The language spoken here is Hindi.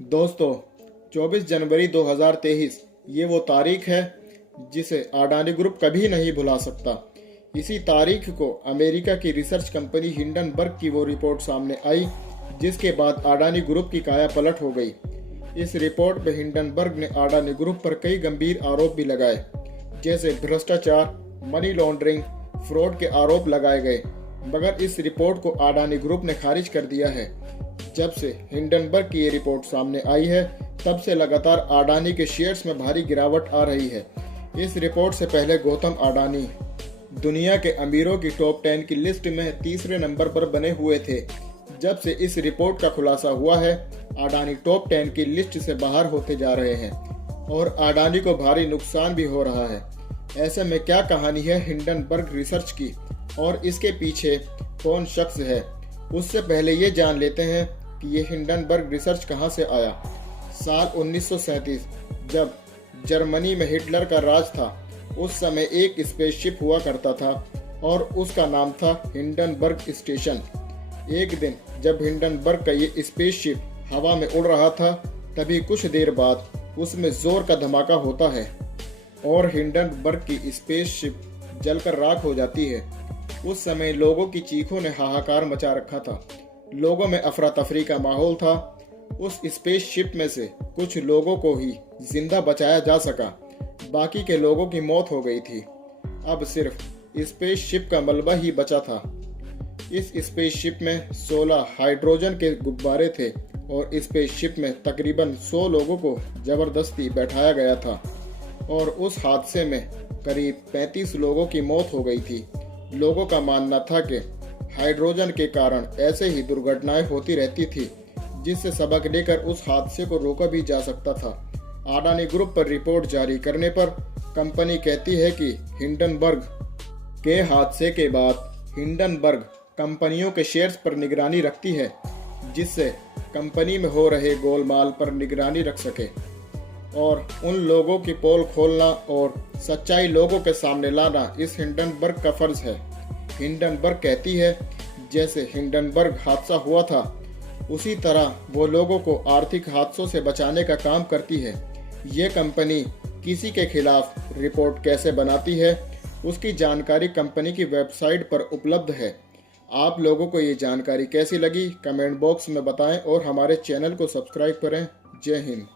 दोस्तों, 24 जनवरी 2023 ये वो तारीख है जिसे अडानी ग्रुप कभी नहीं भुला सकता। इसी तारीख को अमेरिका की रिसर्च कंपनी हिंडनबर्ग की वो रिपोर्ट सामने आई जिसके बाद अडानी ग्रुप की काया पलट हो गई। इस रिपोर्ट में हिंडनबर्ग ने अडानी ग्रुप पर कई गंभीर आरोप भी लगाए, जैसे भ्रष्टाचार, मनी लॉन्ड्रिंग, फ्रॉड के आरोप लगाए गए, मगर इस रिपोर्ट को अडानी ग्रुप ने खारिज कर दिया है। जब से हिंडनबर्ग की ये रिपोर्ट सामने आई है तब से लगातार अडानी के शेयर्स में भारी गिरावट आ रही है। इस रिपोर्ट से पहले गौतम अडानी दुनिया के अमीरों की टॉप 10 की लिस्ट में तीसरे नंबर पर बने हुए थे। जब से इस रिपोर्ट का खुलासा हुआ है, अडानी टॉप 10 की लिस्ट से बाहर होते जा रहे हैं और अडानी को भारी नुकसान भी हो रहा है। ऐसे में क्या कहानी है हिंडनबर्ग रिसर्च की और इसके पीछे कौन शख्स है, उससे पहले ये जान लेते हैं कि ये हिंडनबर्ग रिसर्च कहाँ से आया। साल 1937 जब जर्मनी में हिटलर का राज था, उस समय एक स्पेसशिप हुआ करता था और उसका नाम था हिंडनबर्ग स्टेशन। एक दिन जब हिंडनबर्ग का ये स्पेसशिप हवा में उड़ रहा था, तभी कुछ देर बाद उसमें जोर का धमाका होता है और हिंडनबर्ग की स्पेसशिप जलकर राख हो जाती है। उस समय लोगों की चीखों ने हाहाकार मचा रखा था। लोगों में अफरा तफरी का माहौल था। उस स्पेसशिप में से कुछ लोगों को ही जिंदा बचाया जा सका, बाकी के लोगों की मौत हो गई थी। अब सिर्फ स्पेसशिप का मलबा ही बचा था। इस स्पेसशिप में 16 हाइड्रोजन के गुब्बारे थे और स्पेसशिप में तकरीबन 100 लोगों को जबरदस्ती बैठाया गया था और उस हादसे में करीब 35 लोगों की मौत हो गई थी। लोगों का मानना था कि हाइड्रोजन के कारण ऐसे ही दुर्घटनाएं होती रहती थी, जिससे सबक लेकर उस हादसे को रोका भी जा सकता था। अडानी ग्रुप पर रिपोर्ट जारी करने पर कंपनी कहती है कि हिंडनबर्ग के हादसे के बाद हिंडनबर्ग कंपनियों के शेयर्स पर निगरानी रखती है, जिससे कंपनी में हो रहे गोलमाल पर निगरानी रख सके और उन लोगों की पोल खोलना और सच्चाई लोगों के सामने लाना इस हिंडनबर्ग का फर्ज है। हिंडनबर्ग कहती है, जैसे हिंडनबर्ग हादसा हुआ था, उसी तरह वो लोगों को आर्थिक हादसों से बचाने का काम करती है। ये कंपनी किसी के खिलाफ रिपोर्ट कैसे बनाती है, उसकी जानकारी कंपनी की वेबसाइट पर उपलब्ध है। आप लोगों को ये जानकारी कैसी लगी, कमेंट बॉक्स में बताएं और हमारे चैनल को सब्सक्राइब करें। जय हिंद।